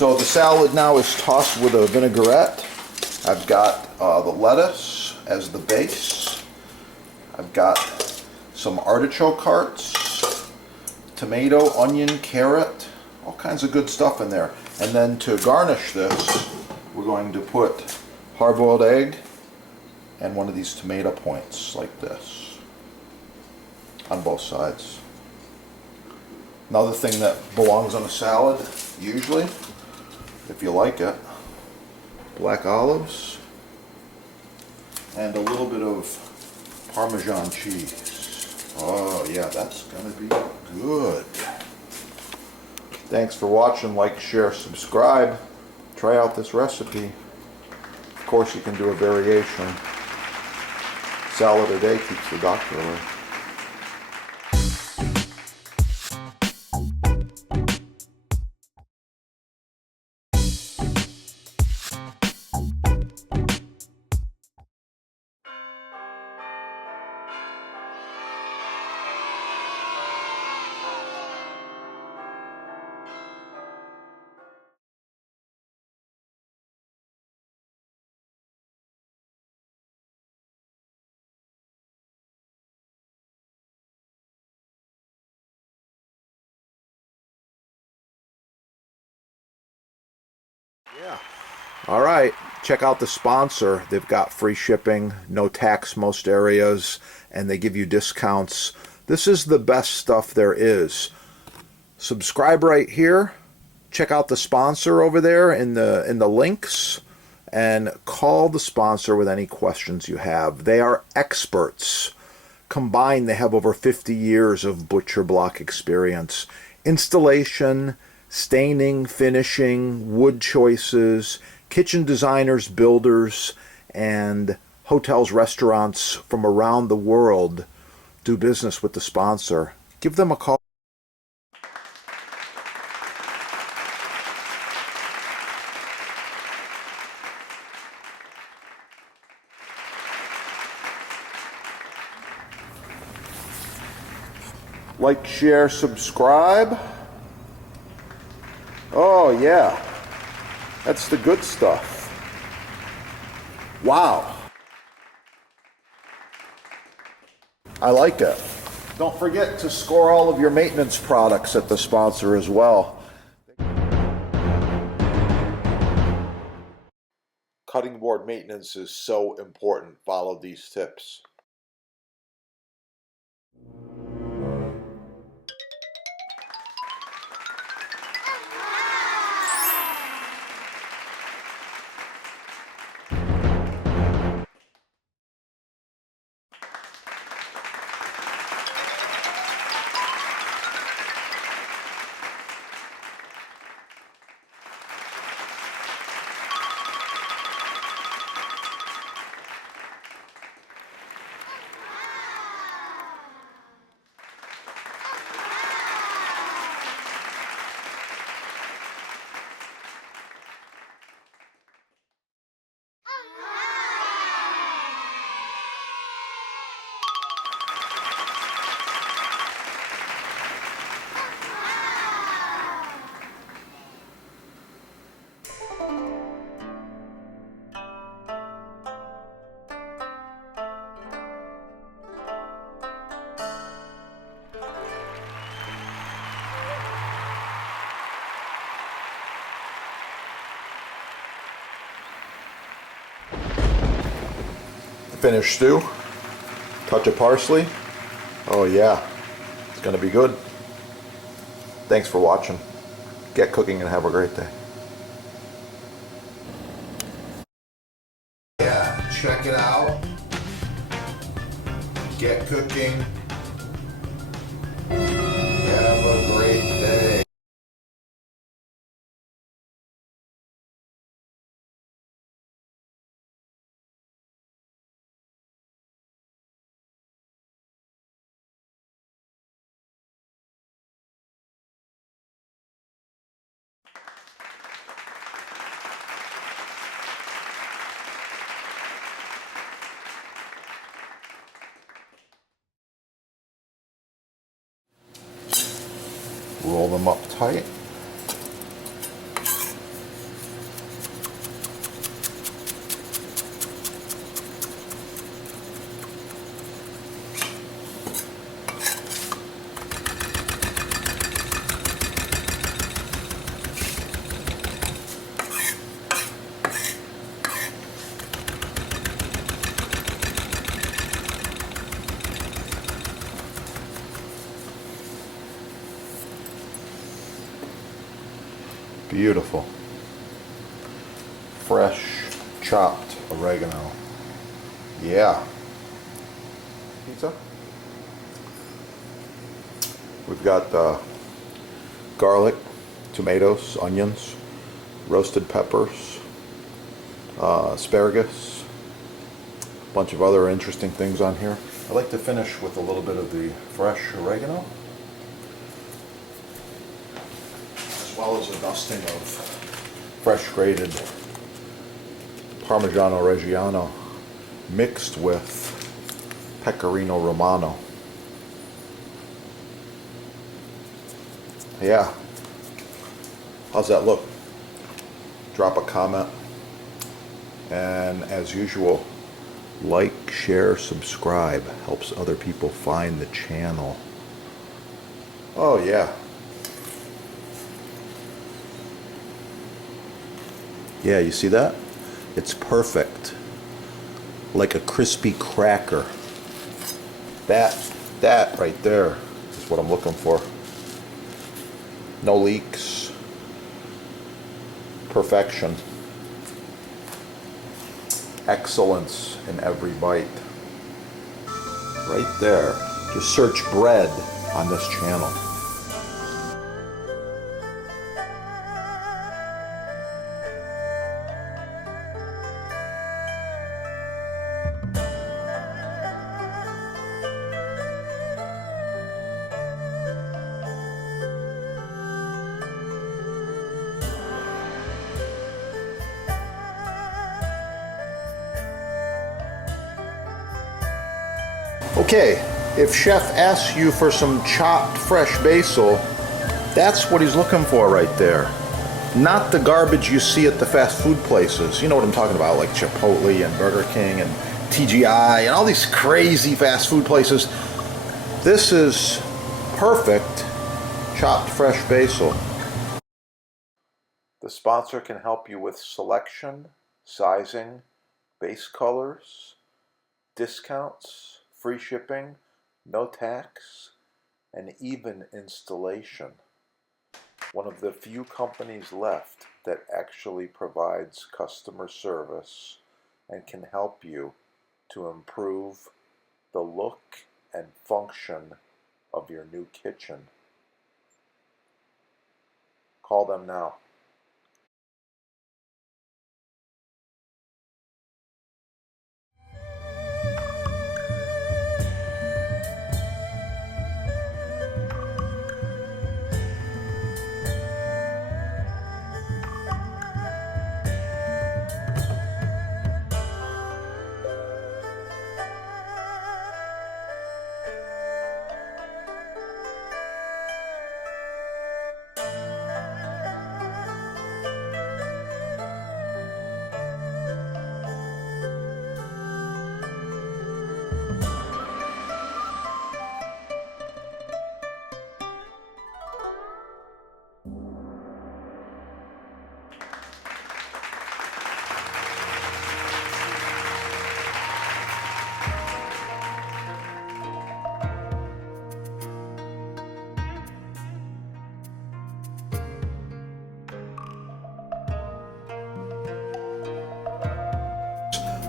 So the salad now is tossed with a vinaigrette. I've got the lettuce as the base. I've got some artichoke hearts, tomato, onion, carrot, all kinds of good stuff in there. And then to garnish this, we're going to put hard-boiled egg and one of these tomato points like this on both sides. Another thing that belongs on a salad, usually, if you like it, black olives and a little bit of Parmesan cheese. Oh yeah, that's gonna be good. Thanks for watching. Like, share, subscribe. Try out this recipe. Of course, you can do a variation. Salad a day keeps the doctor away. Yeah. All right. Check out the sponsor. They've got free shipping, no tax most areas, and they give you discounts. This is the best stuff there is. Subscribe right here. Check out the sponsor over there in the links, and call the sponsor with any questions you have. They are experts. Combined, they have over 50 years of butcher block experience. Installation, staining, finishing, wood choices, kitchen designers, builders, and hotels, restaurants from around the world do business with the sponsor. Give them a call. Like, share, subscribe. Oh yeah, that's the good stuff. Wow. I like it. Don't forget to score all of your maintenance products at the sponsor as well. Cutting board maintenance is so important. Follow these tips. Finished stew, touch of parsley. Oh yeah, it's gonna be good. Thanks for watching. Get cooking and have a great day. Yeah, check it out. Get cooking. Have a great day. Roll them up tight. Beautiful. Fresh chopped oregano. Yeah. Pizza. We've got garlic, tomatoes, onions, roasted peppers, asparagus, a bunch of other interesting things on here. I like to finish with a little bit of the fresh oregano, as well as a dusting of fresh grated Parmigiano Reggiano mixed with Pecorino Romano. Yeah. How's that look? Drop a comment. And as usual, like, share, subscribe. Helps other people find the channel. Oh yeah. Yeah, you see that? It's perfect. Like a crispy cracker. That right there is what I'm looking for. No leaks. Perfection. Excellence in every bite. Right there. Just search bread on this channel. Okay, if Chef asks you for some chopped fresh basil, that's what he's looking for right there. Not the garbage you see at the fast food places. You know what I'm talking about, like Chipotle and Burger King and TGI and all these crazy fast food places. This is perfect chopped fresh basil. The sponsor can help you with selection, sizing, base colors, discounts, free shipping, no tax, and even installation. One of the few companies left that actually provides customer service and can help you to improve the look and function of your new kitchen. Call them now.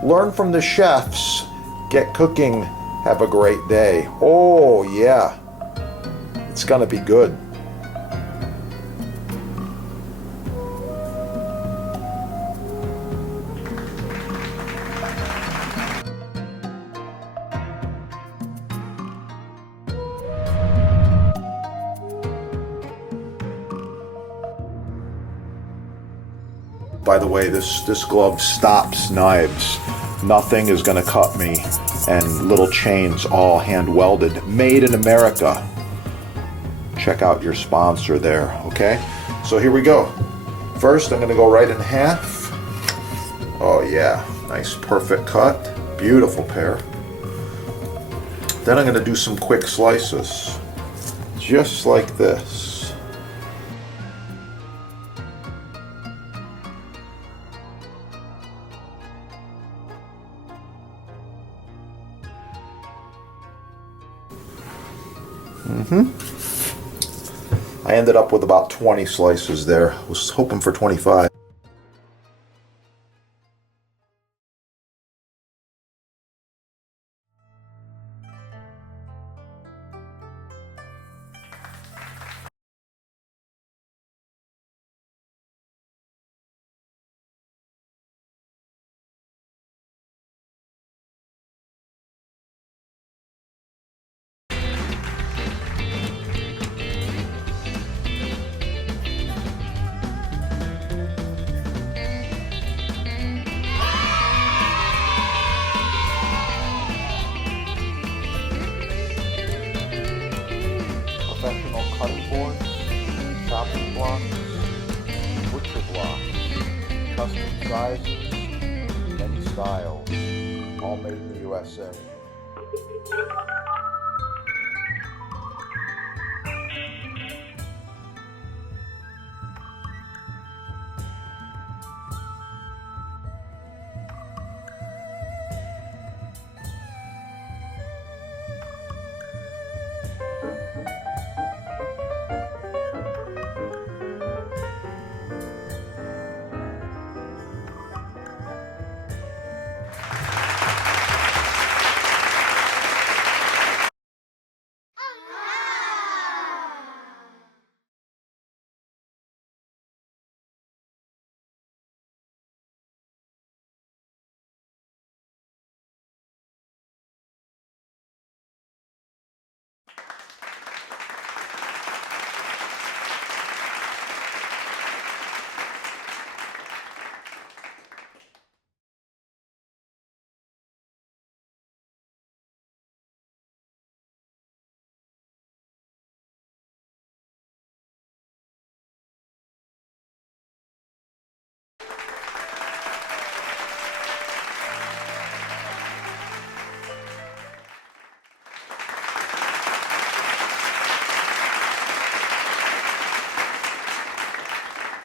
Learn from the chefs. Get cooking. Have a great day. Oh yeah, it's gonna be good. By the way, this glove stops knives. Nothing is going to cut me. And little chains, all hand welded. Made in America. Check out your sponsor there, okay? So here we go. First, I'm going to go right in half. Oh yeah, nice perfect cut. Beautiful pear. Then I'm going to do some quick slices. Just like this. I ended up with about 20 slices there. I was hoping for 25. Professional cutting boards, chopping blocks, butcher blocks, custom sizes, many styles, all made in the USA.